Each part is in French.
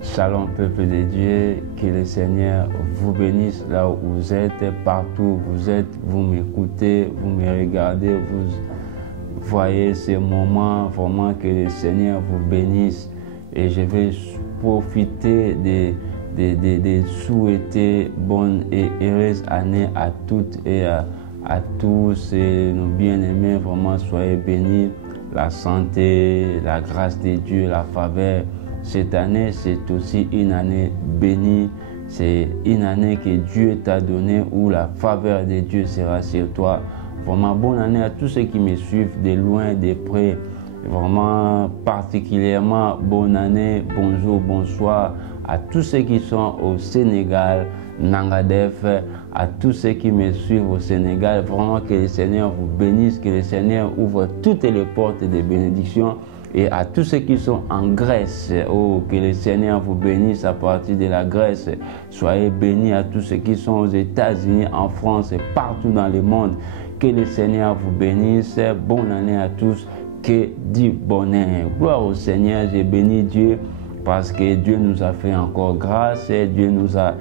Shalom peuple de Dieu, que le Seigneur vous bénisse là où vous êtes, partout où vous êtes, vous m'écoutez, vous me regardez, vous voyez ces moments, vraiment que le Seigneur vous bénisse. Et je vais profiter de souhaiter bonne et heureuse année à toutes et à tous et nos bien-aimés, vraiment soyez bénis, la santé, la grâce de Dieu, la faveur. Cette année, c'est aussi une année bénie. C'est une année que Dieu t'a donnée où la faveur de Dieu sera sur toi. Vraiment, bonne année à tous ceux qui me suivent de loin, de près. Vraiment, particulièrement, bonne année, bonjour, bonsoir à tous ceux qui sont au Sénégal, Nangadef, à tous ceux qui me suivent au Sénégal. Vraiment, que le Seigneur vous bénisse, que le Seigneur ouvre toutes les portes de bénédiction. Et à tous ceux qui sont en Grèce, oh, que le Seigneur vous bénisse à partir de la Grèce. Soyez bénis à tous ceux qui sont aux États-Unis, en France et partout dans le monde. Que le Seigneur vous bénisse. Bonne année à tous. Que du bonheur. Gloire au Seigneur. J'ai béni Dieu parce que Dieu nous a fait encore grâce et Dieu nous a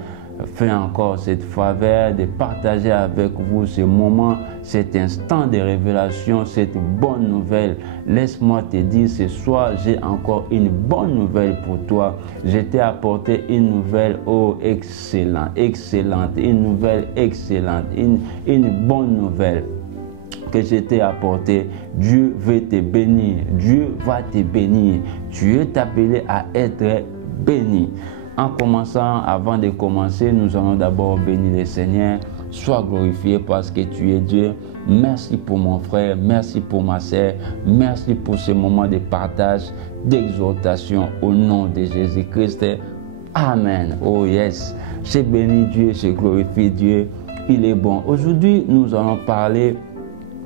fait encore cette faveur de partager avec vous ce moment, cet instant de révélation, cette bonne nouvelle. Laisse-moi te dire, ce soir, j'ai encore une bonne nouvelle pour toi. Je t'ai apporté une nouvelle, oh, excellente, excellente, une nouvelle excellente, une bonne nouvelle que je t'ai apporté. Dieu veut te bénir, Dieu va te bénir. Tu es appelé à être béni. En commençant, avant de commencer, nous allons d'abord bénir le Seigneur. Sois glorifié parce que tu es Dieu. Merci pour mon frère, merci pour ma sœur, merci pour ce moment de partage, d'exhortation au nom de Jésus-Christ. Amen. Oh yes, j'ai béni Dieu, j'ai glorifié Dieu. Il est bon. Aujourd'hui, nous allons parler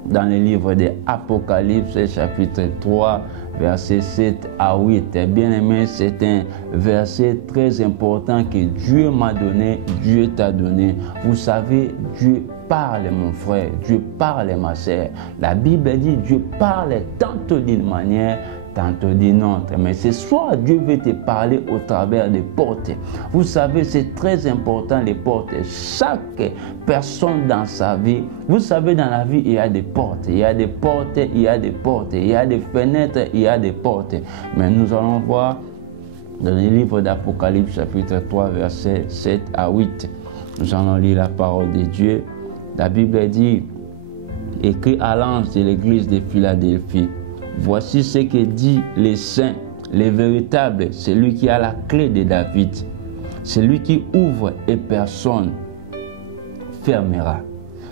dans le livre de Apocalypse, chapitre 3, versets 7 à 8. Bien aimé, c'est un verset très important que Dieu m'a donné, Dieu t'a donné. Vous savez, Dieu parle, mon frère, Dieu parle, ma sœur. La Bible dit, Dieu parle tantôt d'une manière, tantôt d'une autre. Mais ce soir, Dieu veut te parler au travers des portes. Vous savez, c'est très important, les portes. Chaque personne dans sa vie, vous savez, dans la vie, il y a des portes. Il y a des portes, il y a des portes. Il y a des fenêtres, il y a des portes. Mais nous allons voir dans le livre d'Apocalypse, chapitre 3, versets 7 à 8. Nous allons lire la parole de Dieu. La Bible dit, écrit à l'ange de l'église de Philadelphie, voici ce que dit les saints, les véritables, celui qui a la clé de David, celui qui ouvre et personne fermera,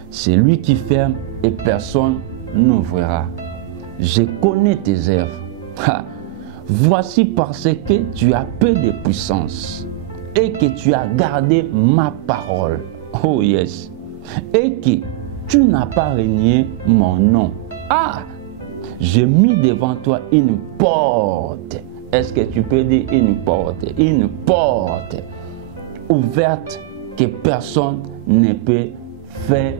celui qui ferme et personne n'ouvrira. Je connais tes œuvres. Voici parce que tu as peu de puissance et que tu as gardé ma parole. Oh yes. Et que tu n'as pas renié mon nom. Ah! J'ai mis devant toi une porte. Est-ce que tu peux dire une porte? Une porte ouverte que personne ne peut fermer.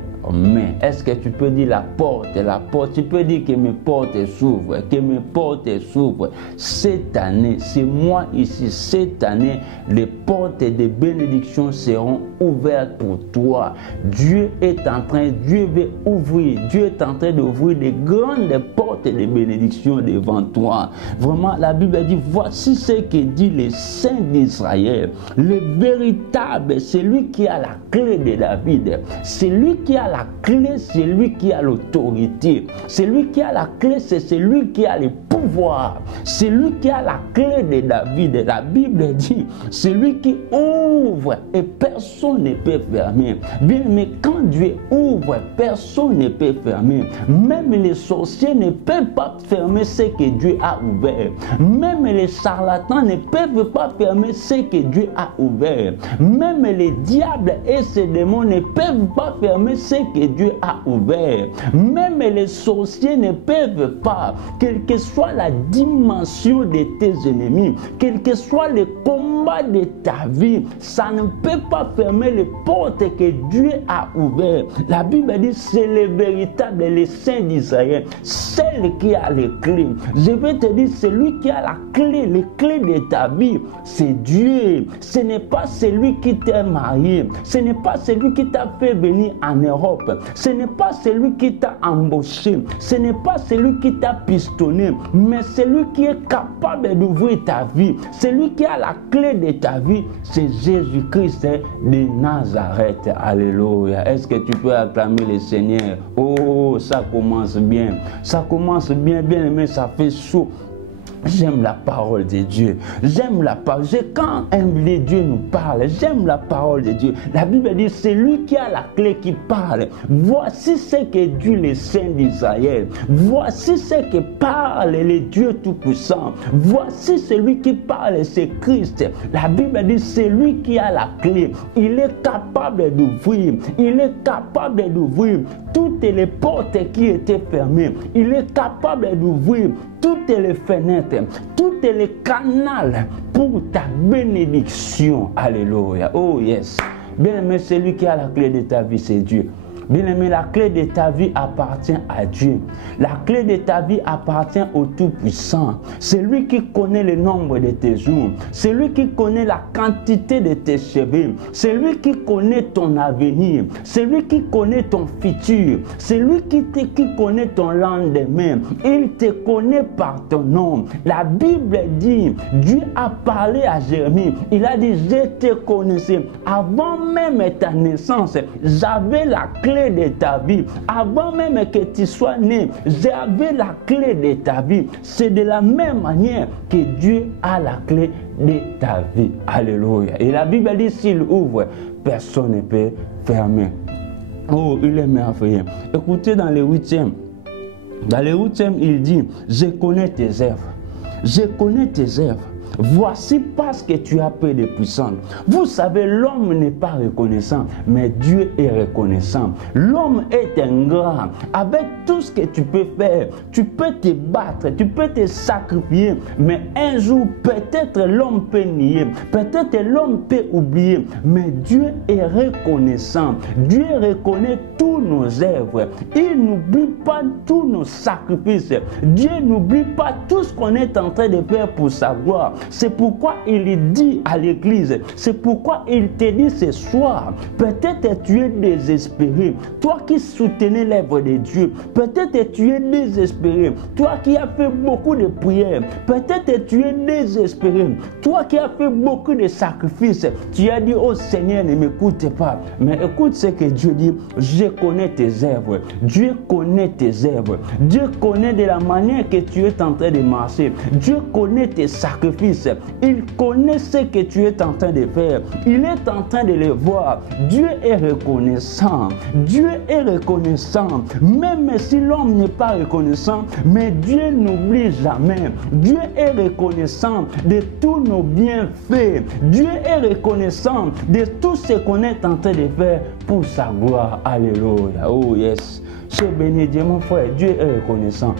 Est-ce que tu peux dire la porte? La porte, tu peux dire que mes portes s'ouvrent, que mes portes s'ouvrent. Cette année, c'est moi ici, cette année, les portes de bénédiction seront ouvertes pour toi. Dieu est en train, Dieu veut ouvrir, Dieu est en train d'ouvrir des grandes portes de bénédiction devant toi. Vraiment, la Bible dit, voici ce que dit les saints d'Israël. Le véritable, c'est lui qui a la clé de David. C'est lui qui a la clé, c'est lui qui a l'autorité. C'est lui qui a la clé, c'est celui qui a le pouvoir. C'est lui qui a la clé de David. La Bible dit, c'est lui qui ouvre et personne ne peut fermer. Bien, mais quand Dieu ouvre, personne ne peut fermer. Même les sorciers ne peuvent pas fermer ce que Dieu a ouvert. Même les charlatans ne peuvent pas fermer ce que Dieu a ouvert. Même les diables et ses démons ne peuvent pas fermer ce ce que Dieu a ouvert. Même les sorciers ne peuvent pas, quelle que soit la dimension de tes ennemis, quel que soit le combat de ta vie, ça ne peut pas fermer les portes que Dieu a ouvertes. La Bible dit c'est le véritable, le Saint d'Israël, celle qui a les clés. Je vais te dire, celui qui a la clé, les clés de ta vie, c'est Dieu. Ce n'est pas celui qui t'a marié, ce n'est pas celui qui t'a fait venir en Europe, ce n'est pas celui qui t'a embauché, ce n'est pas celui qui t'a pistonné, mais celui qui est capable d'ouvrir ta vie, celui qui a la clé de ta vie, c'est Jésus-Christ de Nazareth. Alléluia. Est-ce que tu peux acclamer le Seigneur? Oh, ça commence bien. Ça commence bien, bien aimé, ça fait chaud. J'aime la parole de Dieu. J'aime la parole. Quand Dieu nous parle, j'aime la parole de Dieu. La Bible dit, c'est lui qui a la clé qui parle. Voici ce que dit le Saint d'Israël. Voici ce que parle le Dieu Tout-Puissant. Voici celui qui parle, c'est Christ. La Bible dit, c'est lui qui a la clé. Il est capable d'ouvrir. Il est capable d'ouvrir toutes les portes qui étaient fermées. Il est capable d'ouvrir toutes les fenêtres, toutes les canaux pour ta bénédiction. Alléluia. Oh yes. Bien-aimé, celui qui a la clé de ta vie, c'est Dieu. Bien-aimé, la clé de ta vie appartient à Dieu. La clé de ta vie appartient au Tout-Puissant. C'est lui qui connaît le nombre de tes jours. C'est lui qui connaît la quantité de tes cheveux. C'est lui qui connaît ton avenir. C'est lui qui connaît ton futur. C'est lui qui connaît ton lendemain. Il te connaît par ton nom. La Bible dit, Dieu a parlé à Jérémie. Il a dit, je te connaissais. Avant même ta naissance, j'avais la clé de ta vie. Avant même que tu sois né, j'avais la clé de ta vie. C'est de la même manière que Dieu a la clé de ta vie. Alléluia. Et la Bible dit, s'il ouvre, personne ne peut fermer. Oh, il est merveilleux. Écoutez, dans le 8e, il dit, je connais tes œuvres. Je connais tes œuvres. Voici parce que tu as peu de puissance. Vous savez, l'homme n'est pas reconnaissant, mais Dieu est reconnaissant. L'homme est ingrat. Avec tout ce que tu peux faire, tu peux te battre, tu peux te sacrifier, mais un jour, peut-être l'homme peut nier, peut-être l'homme peut oublier, mais Dieu est reconnaissant. Dieu reconnaît tous nos œuvres. Il n'oublie pas tous nos sacrifices. Dieu n'oublie pas tout ce qu'on est en train de faire pour sa gloire. C'est pourquoi il dit à l'église, c'est pourquoi il te dit ce soir, peut-être tu es désespéré, toi qui soutenais l'œuvre de Dieu, peut-être tu es désespéré, toi qui as fait beaucoup de prières, peut-être tu es désespéré, toi qui as fait beaucoup de sacrifices, tu as dit, oh Seigneur, ne m'écoute pas, mais écoute ce que Dieu dit, je connais tes œuvres, Dieu connaît tes œuvres, Dieu connaît de la manière que tu es en train de marcher, Dieu connaît tes sacrifices. Il connaît ce que tu es en train de faire. Il est en train de le voir. Dieu est reconnaissant. Dieu est reconnaissant. Même si l'homme n'est pas reconnaissant, mais Dieu n'oublie jamais. Dieu est reconnaissant de tous nos bienfaits. Dieu est reconnaissant de tout ce qu'on est en train de faire pour sa gloire. Alléluia. Oh yes. Je bénis Dieu, mon frère. Dieu est reconnaissant.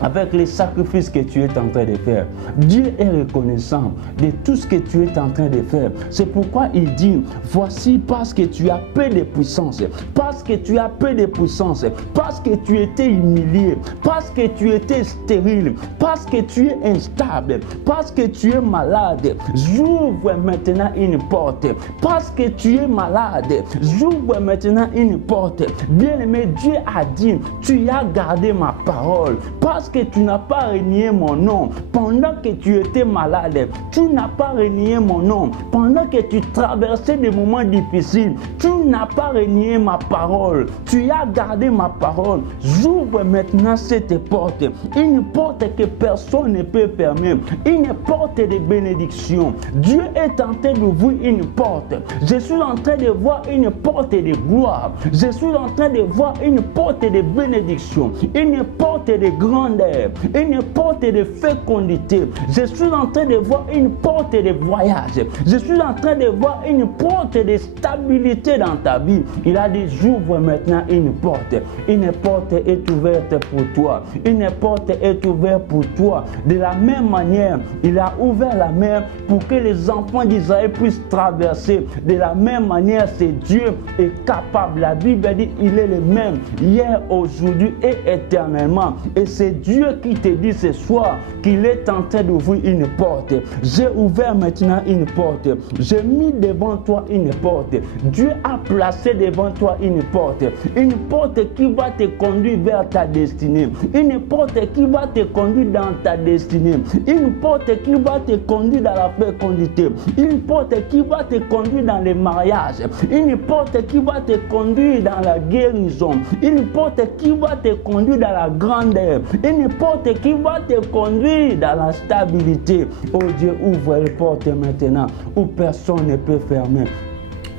Avec les sacrifices que tu es en train de faire, Dieu est reconnaissant de tout ce que tu es en train de faire. C'est pourquoi il dit, voici parce que tu as peu de puissance, parce que tu as peu de puissance, parce que tu étais humilié, parce que tu étais stérile, parce que tu es instable, parce que tu es malade, j'ouvre maintenant une porte. Parce que tu es malade, j'ouvre maintenant une porte. Bien-aimé, Dieu a dit, tu as gardé ma parole. Parce que tu n'as pas renié mon nom pendant que tu étais malade, tu n'as pas renié mon nom pendant que tu traversais des moments difficiles, tu n'as pas renié ma parole, tu as gardé ma parole. J'ouvre maintenant cette porte, une porte que personne ne peut fermer, une porte de bénédiction. Dieu est en train d'ouvrir une porte. Je suis en train de voir une porte de gloire, je suis en train de voir une porte de bénédiction, une porte de grandeur. grandeur, une porte de fécondité. Je suis en train de voir une porte de voyage. Je suis en train de voir une porte de stabilité dans ta vie. Il a dit, j'ouvre maintenant une porte. Une porte est ouverte pour toi. Une porte est ouverte pour toi. De la même manière, il a ouvert la mer pour que les enfants d'Israël puissent traverser. De la même manière, c'est Dieu est capable. La Bible dit, il est le même hier, aujourd'hui et éternellement. Et c'est Dieu qui te dit ce soir qu'il est en train d'ouvrir une porte. J'ai ouvert maintenant une porte. J'ai mis devant toi une porte. Dieu a placé devant toi une porte. Une porte qui va te conduire vers ta destinée. Une porte qui va te conduire dans ta destinée. Une porte qui va te conduire dans la fécondité. Une porte qui va te conduire dans le mariage. Une porte qui va te conduire dans la guérison. Une porte qui va te conduire dans la grandeur. Une porte qui va te conduire dans la stabilité. Oh Dieu, ouvre les portes maintenant où personne ne peut fermer.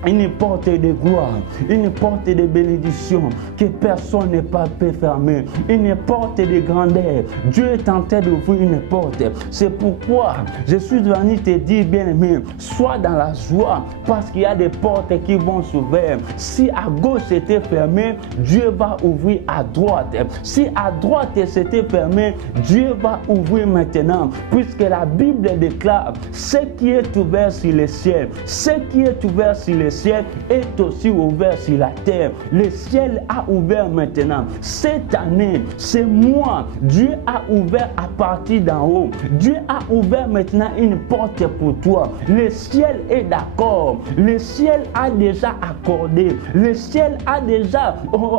Une porte de gloire, une porte de bénédiction que personne ne peut fermer, une porte de grandeur. Dieu est en train d'ouvrir une porte. C'est pourquoi je suis venu te dire, bien-aimé, sois dans la joie parce qu'il y a des portes qui vont s'ouvrir. Si à gauche c'était fermé, Dieu va ouvrir à droite. Si à droite c'était fermé, Dieu va ouvrir maintenant. Puisque la Bible déclare, ce qui est ouvert sur le ciel, ce qui est ouvert sur le ciel est aussi ouvert sur la terre. Le ciel a ouvert maintenant. Cette année, c'est moi. Dieu a ouvert à partir d'en haut. Dieu a ouvert maintenant une porte pour toi. Le ciel est d'accord. Le ciel a déjà accordé. Le ciel a déjà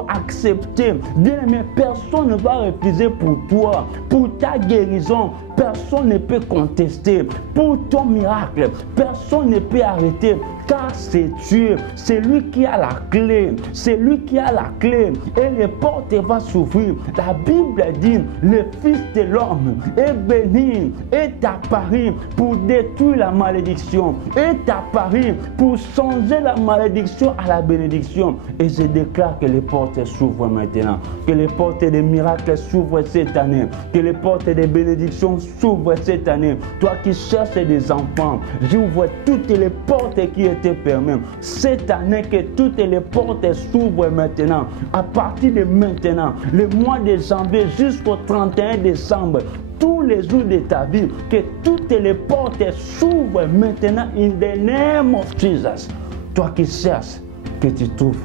accepté. Bien, mais personne ne va refuser pour toi, pour ta guérison. Personne ne peut contester. Pour ton miracle, personne ne peut arrêter. Car c'est Dieu, c'est lui qui a la clé, c'est lui qui a la clé et les portes vont s'ouvrir. La Bible dit, le Fils de l'homme est béni, est apparu pour détruire la malédiction, est apparu pour changer la malédiction à la bénédiction. Et je déclare que les portes s'ouvrent maintenant, que les portes des miracles s'ouvrent cette année, que les portes des bénédictions s'ouvrent cette année. Toi qui cherches des enfants, j'ouvre toutes les portes qui étaient permis. Cette année, que toutes les portes s'ouvrent maintenant. À partir de maintenant, le mois de janvier jusqu'au 31 décembre, tous les jours de ta vie, que toutes les portes s'ouvrent maintenant in the name of Jesus. Toi qui cherches, que tu trouves.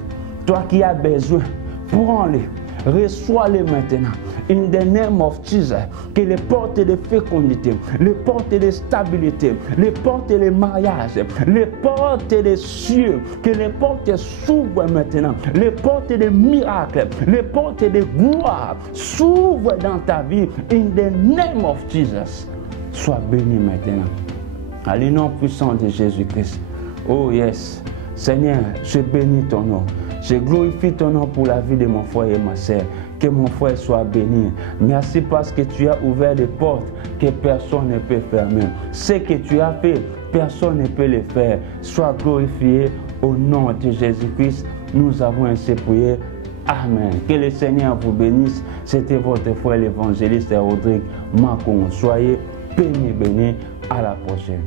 Toi qui as besoin, prends-les. Reçois-les maintenant. In the name of Jesus. Que les portes de fécondité, les portes de stabilité, les portes de mariage, les portes des cieux, que les portes s'ouvrent maintenant. Les portes de miracles, les portes de gloire s'ouvrent dans ta vie. In the name of Jesus. Sois béni maintenant. À le nom puissant de Jésus-Christ. Oh yes. Seigneur, je bénis ton nom. Je glorifie ton nom pour la vie de mon frère et ma sœur. Que mon frère soit béni. Merci parce que tu as ouvert des portes que personne ne peut fermer. Ce que tu as fait, personne ne peut le faire. Sois glorifié au nom de Jésus-Christ. Nous avons ainsi prié. Amen. Que le Seigneur vous bénisse. C'était votre frère l'évangéliste Rodrigue Macon. Soyez bénis. À la prochaine.